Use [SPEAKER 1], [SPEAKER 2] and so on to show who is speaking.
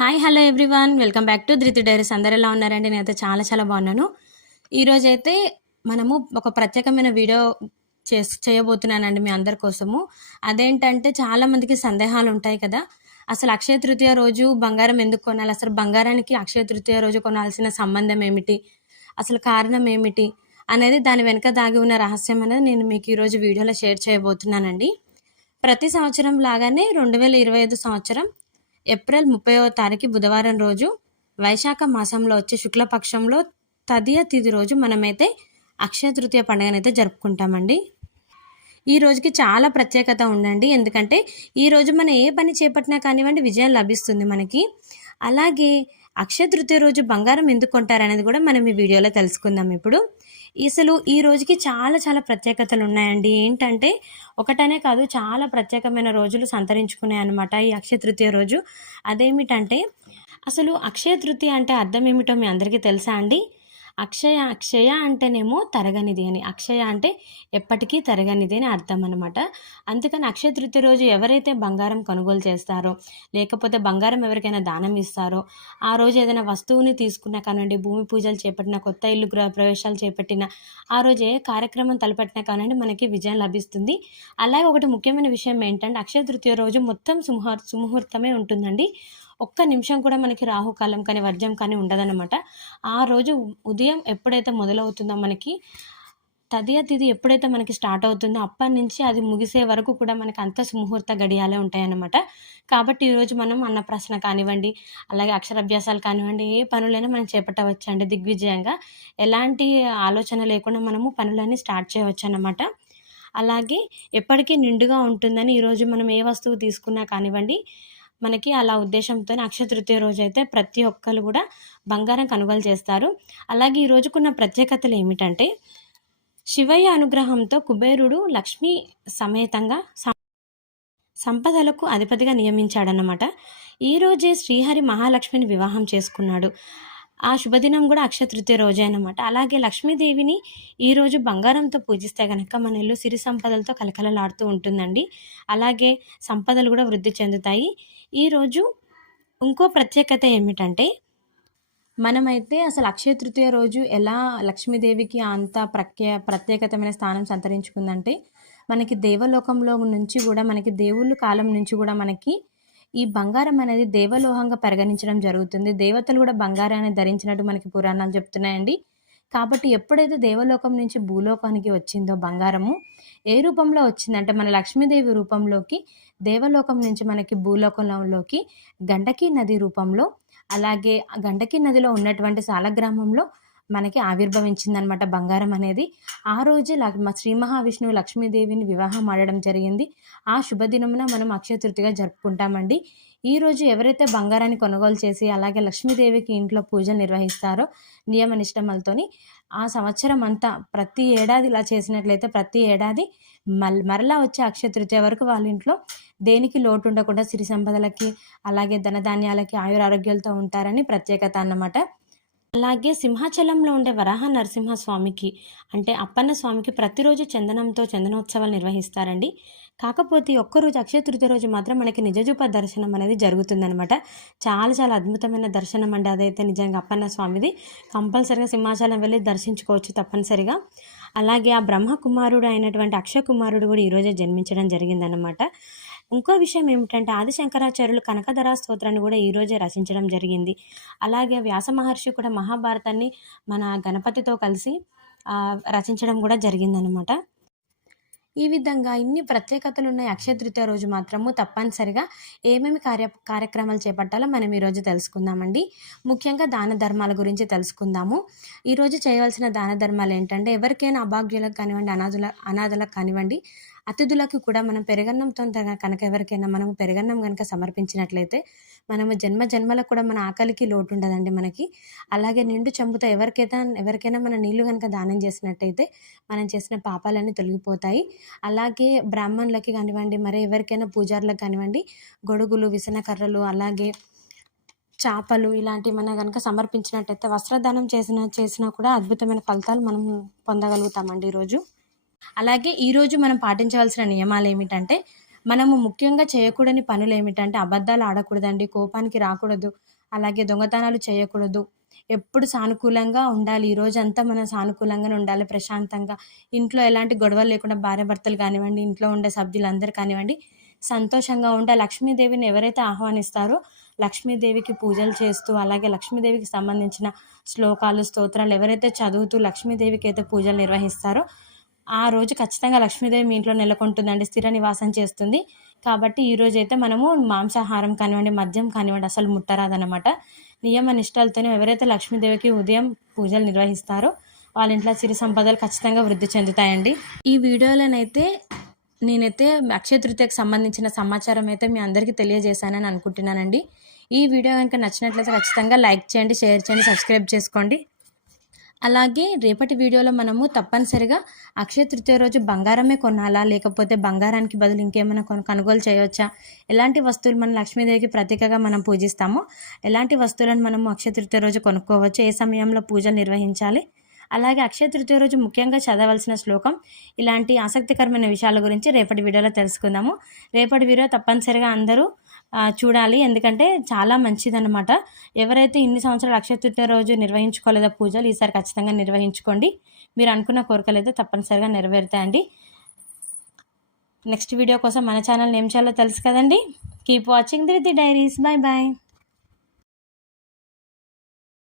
[SPEAKER 1] Hi hello everyone. Welcome back to Dhruti diaries. అందరు ఎలా ఉన్నారండి? నేనైతే చాలా చాలా బాగున్నాను. ఈరోజైతే మనము ఒక ప్రత్యేకమైన వీడియో చేస్ చేయబోతున్నానండి మీ అందరి కోసము. అదేంటంటే చాలామందికి సందేహాలు ఉంటాయి కదా. అసలు అక్షయ తృతీయ రోజు బంగారం ఎందుకు కొనాలి? అసలు బంగారానికి అక్షయ తృతీయ రోజు కొనాల్సిన సంబంధం ఏమిటి? అసలు కారణం ఏమిటి? అనేది దాని వెనుక దాగి ఉన్న రహస్యం అనేది నేను మీకు ఈరోజు వీడియోలో షేర్ చేయబోతున్నానండి. ప్రతి సంవత్సరం లాగానే రెండు వేల ఇరవై ఐదు సంవత్సరం ఏప్రిల్ ముప్పైవ తారీఖు బుధవారం రోజు వైశాఖ మాసంలో వచ్చే శుక్లపక్షంలో తదియ తిథి రోజు మనమైతే అక్షయ తృతీయ పండుగనైతే జరుపుకుంటామండి. ఈ రోజుకి చాలా ప్రత్యేకత ఉండండి ఎందుకంటే ఈరోజు మనం ఏ పని చేపట్టినా కానివ్వండి విజయం లభిస్తుంది మనకి. అలాగే అక్షయ తృతీయ రోజు బంగారం ఎందుకు కొంటారనేది కూడా మనం ఈ వీడియోలో తెలుసుకుందాం ఇప్పుడు. అసలు ఈ రోజుకి చాలా చాలా ప్రత్యేకతలు ఉన్నాయండి. ఏంటంటే ఒకటనే కాదు చాలా ప్రత్యేకమైన రోజులు సంతరించుకున్నాయి అనమాట ఈ అక్షయ తృతీయ రోజు. అదేమిటంటే అసలు అక్షయ తృతీయ అంటే అర్థం ఏమిటో మీ అందరికీ తెలుసా అండి? అక్షయ అక్షయ అంటేనేమో తరగనిది అని. అక్షయ అంటే ఎప్పటికీ తరగనిది అని అర్థం అనమాట అందుకని అక్షయ తృతీయ రోజు ఎవరైతే బంగారం కొనుగోలు చేస్తారో లేకపోతే బంగారం ఎవరికైనా దానం ఇస్తారో ఆ రోజు ఏదైనా వస్తువుని తీసుకున్నా కానివ్వండి భూమి పూజలు చేపట్టిన కొత్త ఇల్లు గృహ ప్రవేశాలు చేపట్టిన ఆ రోజు ఏ కార్యక్రమం తలపెట్టినా కానివ్వండి మనకి విజయం లభిస్తుంది. అలాగే ఒకటి ముఖ్యమైన విషయం ఏంటంటే అక్షయ తృతీయ రోజు మొత్తం సుముహూర్ సుముహూర్తమే ఉంటుందండి. ఒక్క నిమిషం కూడా మనకి రాహుకాలం కానీ వర్జం కానీ ఉండదన్నమాట. ఆ రోజు ఉదయం ఎప్పుడైతే మొదలవుతుందో మనకి తదియ తిది ఎప్పుడైతే మనకి స్టార్ట్ అవుతుందో అప్పటి నుంచి అది ముగిసే వరకు కూడా మనకి అంత సుముహూర్త గడియాలే ఉంటాయన్నమాట. కాబట్టి ఈరోజు మనం అన్నప్రసన కానివ్వండి అలాగే అక్షరాభ్యాసాలు కానివ్వండి ఏ పనులైనా మనం చేపట్టవచ్చు అండి దిగ్విజయంగా. ఎలాంటి ఆలోచన లేకుండా మనము పనులన్నీ స్టార్ట్ చేయవచ్చు అన్నమాట అలాగే ఎప్పటికీ నిండుగా ఉంటుందని ఈరోజు మనం ఏ వస్తువు తీసుకున్నా కానివ్వండి మనకి అలా ఉద్దేశంతో అక్షయ తృతీయ రోజు అయితే ప్రతి ఒక్కరు కూడా బంగారం కొనుగోలు చేస్తారు. అలాగే ఈ రోజుకున్న ప్రత్యేకతలు ఏమిటంటే శివయ్య అనుగ్రహంతో కుబేరుడు లక్ష్మీ సమేతంగా సంపదలకు అధిపతిగా నియమించాడన్నమాట. ఈరోజే శ్రీహరి మహాలక్ష్మిని వివాహం చేసుకున్నాడు. ఆ శుభదినం కూడా అక్షయ తృతీయ రోజే అనమాట అలాగే లక్ష్మీదేవిని ఈరోజు బంగారంతో పూజిస్తే కనుక మన ఇల్లు సిరి సంపదలతో కలకలలాడుతూ ఉంటుందండి. అలాగే సంపదలు కూడా వృద్ధి చెందుతాయి. ఈరోజు ఇంకో ప్రత్యేకత ఏమిటంటే మనమైతే అసలు అక్షయ తృతీయ రోజు ఎలా లక్ష్మీదేవికి అంత ప్రఖ్యా ప్రత్యేకతమైన స్థానం సంతరించుకుందంటే మనకి దేవలోకంలో నుంచి కూడా మనకి దేవుళ్ళు కాలం నుంచి కూడా మనకి ఈ బంగారం అనేది దేవలోహంగా పరిగణించడం జరుగుతుంది. దేవతలు కూడా బంగారాన్ని ధరించినట్టు మనకి పురాణాలు చెప్తున్నాయండి. కాబట్టి ఎప్పుడైతే దేవలోకం నుంచి భూలోకానికి వచ్చిందో బంగారము ఏ రూపంలో వచ్చిందంటే మన లక్ష్మీదేవి రూపంలోకి దేవలోకం నుంచి మనకి భూలోకంలోకి గండకీ నది రూపంలో అలాగే గండకీ నదిలో ఉన్నటువంటి సాలగ్రామంలో మనకి ఆవిర్భవించిందనమాట బంగారం అనేది. ఆ రోజే శ్రీ మహావిష్ణువు లక్ష్మీదేవిని వివాహం ఆడడం జరిగింది. ఆ శుభదినమున మనం అక్షయ తృతీగా జరుపుకుంటామండి. ఈరోజు ఎవరైతే బంగారాన్ని కొనుగోలు చేసి అలాగే లక్ష్మీదేవికి ఇంట్లో పూజలు నిర్వహిస్తారో నియమ నిష్టమలతోని ఆ సంవత్సరం అంతా ప్రతి ఏడాది ఇలా చేసినట్లయితే ప్రతి ఏడాది మల్ మరలా వచ్చే అక్షయ తృతీయ వరకు వాళ్ళ ఇంట్లో దేనికి లోటు ఉండకుండా సిరి సంపదలకి అలాగే ధనధాన్యాలకి ఆయురారోగ్యాలతో ఉంటారని ప్రత్యేకత అన్నమాట. అలాగే సింహాచలంలో ఉండే వరాహ నరసింహ స్వామికి అంటే అప్పన్న స్వామికి ప్రతిరోజు చందనంతో చందనోత్సవాలు నిర్వహిస్తారండి. కాకపోతే ఒక్కరోజు అక్షయ తృతీయ రోజు మాత్రం మనకి నిజజూప దర్శనం అనేది జరుగుతుందనమాట చాలా చాలా అద్భుతమైన దర్శనం అండి అదైతే నిజంగా అప్పన్న స్వామిది. కంపల్సరిగా సింహాచలం వెళ్ళి దర్శించుకోవచ్చు తప్పనిసరిగా. అలాగే ఆ బ్రహ్మ కుమారుడు అయినటువంటి అక్షయ కుమారుడు కూడా ఈరోజే జన్మించడం జరిగిందనమాట ఇంకో విషయం ఏమిటంటే ఆది శంకరాచార్యులు కనకధరా స్తోత్రాన్ని కూడా ఈరోజే రచించడం జరిగింది. అలాగే వ్యాస మహర్షి కూడా మహాభారతాన్ని మన గణపతితో కలిసి రచించడం కూడా జరిగిందనమాట ఈ విధంగా ఇన్ని ప్రత్యేకతలు ఉన్నాయి అక్షయ తృతీయ రోజు మాత్రము తప్పనిసరిగా ఏమేమి కార్య కార్యక్రమాలు చేపట్టాలో మనం ఈరోజు తెలుసుకుందామండి. ముఖ్యంగా దాన ధర్మాల గురించి తెలుసుకుందాము. ఈరోజు చేయవలసిన దాన ధర్మాలు ఏంటంటే ఎవరికైనా అభాగ్యులకు కానివ్వండి అనాథుల అనాథులకు కానివ్వండి అతిథులకు కూడా మనం పెరగన్నంతో కనుక ఎవరికైనా మనము పెరగన్నం కనుక సమర్పించినట్లయితే మనము జన్మ జన్మలకు కూడా మన ఆకలికి లోటు ఉండదండి మనకి. అలాగే నిండు చెంబుతో ఎవరికైతే ఎవరికైనా మన నీళ్ళు కనుక దానం చేసినట్టయితే మనం చేసిన పాపాలన్నీ తొలగిపోతాయి. అలాగే బ్రాహ్మణులకి కానివ్వండి మరి ఎవరికైనా పూజారులకు కానివ్వండి గొడుగులు విసనకర్రలు అలాగే చేపలు ఇలాంటివి మనం కనుక సమర్పించినట్టయితే వస్త్రదానం చేసిన చేసినా కూడా అద్భుతమైన ఫలితాలు మనం పొందగలుగుతామండి ఈరోజు. అలాగే ఈరోజు మనం పాటించవలసిన నియమాలు ఏమిటంటే మనము ముఖ్యంగా చేయకూడని పనులు ఏమిటంటే అబద్ధాలు ఆడకూడదండి కోపానికి రాకూడదు అలాగే దొంగతనాలు చేయకూడదు. ఎప్పుడు సానుకూలంగా ఉండాలి ఈ రోజంతా మనం సానుకూలంగానే ఉండాలి ప్రశాంతంగా. ఇంట్లో ఎలాంటి గొడవలు లేకుండా భార్యాభర్తలు కానివ్వండి ఇంట్లో ఉండే సభ్యులందరూ కానివ్వండి సంతోషంగా ఉండే లక్ష్మీదేవిని ఎవరైతే ఆహ్వానిస్తారో లక్ష్మీదేవికి పూజలు చేస్తూ అలాగే లక్ష్మీదేవికి సంబంధించిన శ్లోకాలు స్తోత్రాలు ఎవరైతే చదువుతూ లక్ష్మీదేవికి అయితే పూజలు నిర్వహిస్తారో ఆ రోజు ఖచ్చితంగా లక్ష్మీదేవి మీ ఇంట్లో నెలకొంటుందండి స్థిర నివాసం చేస్తుంది. కాబట్టి ఈ అయితే మనము మాంసాహారం కానివ్వండి మద్యం కానివ్వండి అసలు ముట్టరాదనమాట నియమ నిష్టలతోనే ఎవరైతే లక్ష్మీదేవికి ఉదయం పూజలు నిర్వహిస్తారో వాళ్ళ ఇంట్లో సిరి సంపదలు ఖచ్చితంగా వృద్ధి చెందుతాయండి. ఈ వీడియోలోనైతే నేనైతే అక్షయ తృతీయకు సంబంధించిన సమాచారం అయితే మీ అందరికీ తెలియజేశానని అనుకుంటున్నానండి. ఈ వీడియో కనుక నచ్చినట్లయితే ఖచ్చితంగా లైక్ చేయండి షేర్ చేయండి సబ్స్క్రైబ్ చేసుకోండి. అలాగే రేపటి వీడియోలో మనము తప్పనిసరిగా అక్షయ తృతీయ రోజు బంగారమే కొనాలా? లేకపోతే బంగారానికి బదులు ఇంకేమైనా కొను కొనుగోలు చేయవచ్చా ఎలాంటి వస్తువులు మన లక్ష్మీదేవికి ప్రతీకగా మనం పూజిస్తామో ఎలాంటి వస్తువులను మనము అక్షయ తృతీయ రోజు కొనుక్కోవచ్చు? ఏ సమయంలో పూజలు నిర్వహించాలి? అలాగే అక్షయ తృతీయ రోజు ముఖ్యంగా చదవలసిన శ్లోకం ఇలాంటి ఆసక్తికరమైన విషయాల గురించి రేపటి వీడియోలో తెలుసుకుందాము. రేపటి వీడియో తప్పనిసరిగా అందరూ చూడాలి. ఎందుకంటే చాలా మంచిదన్నమాట. ఎవరైతే ఇన్ని సంవత్సరాలు అక్షయ తృతీయ రోజు నిర్వహించుకోలేదో పూజలు ఈసారి ఖచ్చితంగా నిర్వహించుకోండి. మీరు అనుకున్న కోరికలు అయితే తప్పనిసరిగా నెరవేరుతాయండి. నెక్స్ట్ వీడియో కోసం మన ఛానల్ ఏం చేయాలో తెలుసు కదండి. Keep watching the the diaries bye bye